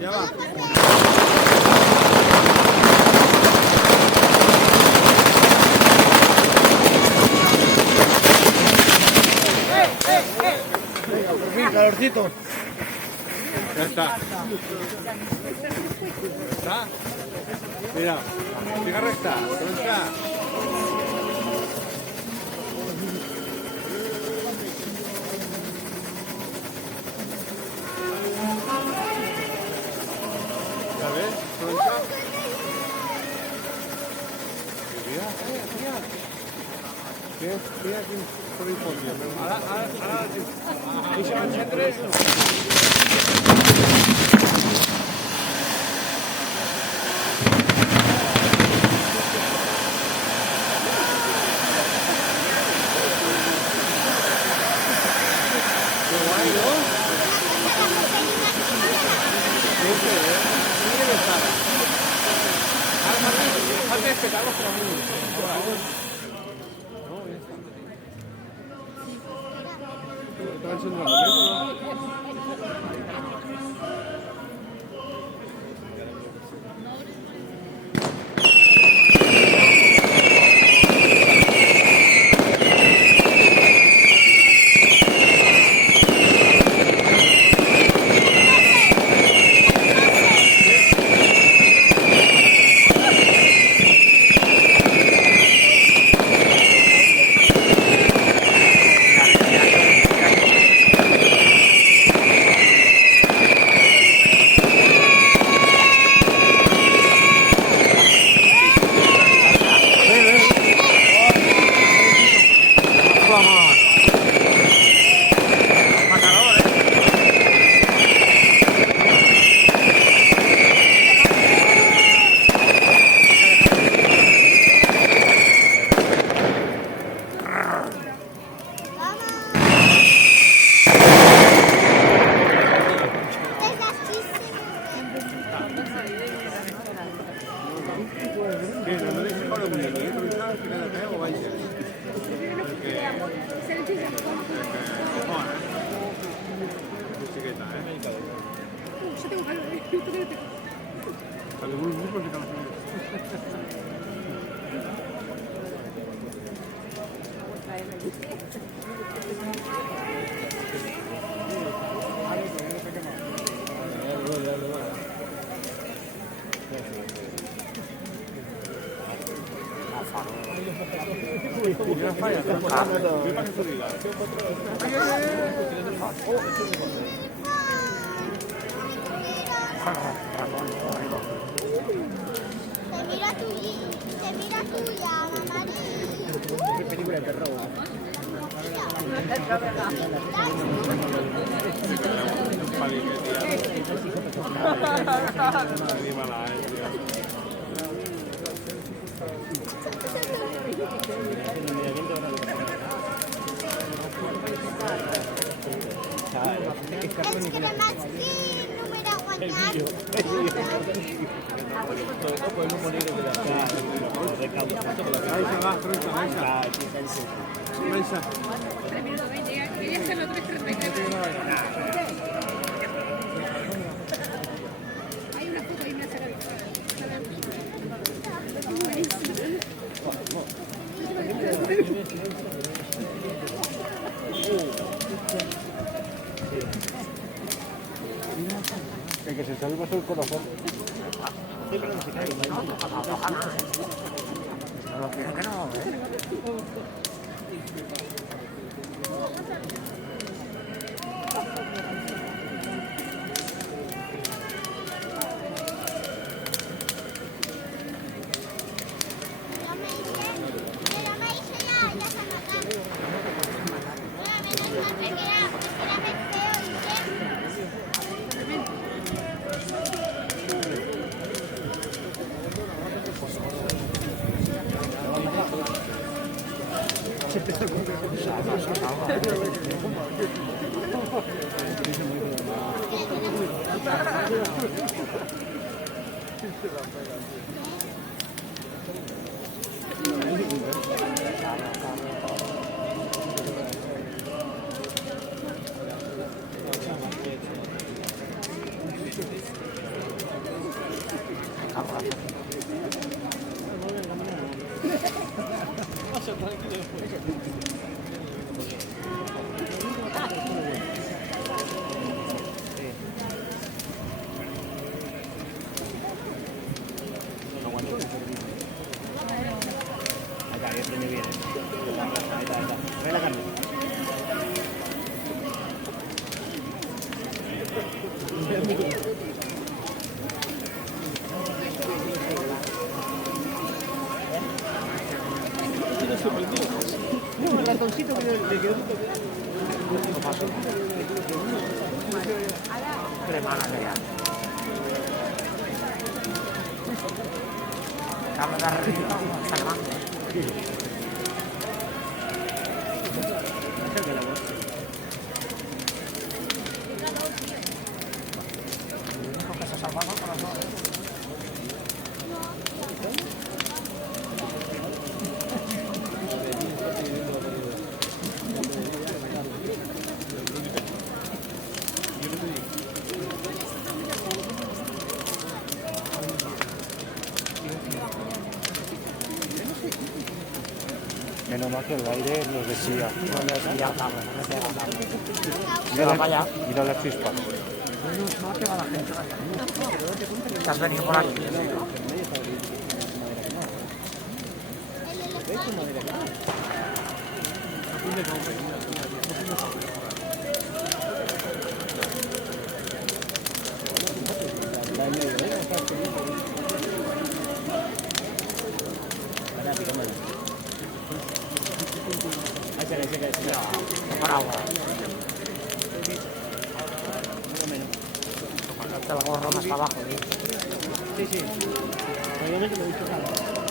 Ya va. Venga, por fin, calorcito. Ya está. ¿Está? Mira, siga recta, recta. ¿Ya ves? Recta. Mira aquí por el fondo. Ahora sí. Ahí se van a tres. El que se salva es el corazón. Sí, pero no se cae. No, que no, Ahí está, bien. Ahí está. Ve la carne. No, el cartoncito que le quedó. No pasó. Cremana ya. Carne de arriba, está quemando. Menos mal que el aire nos decía. Mira la chispa. Menos mal que va la gente. ¿Te has venido por aquí? Te la gorro más para abajo. Sí. Obviamente me he dicho nada.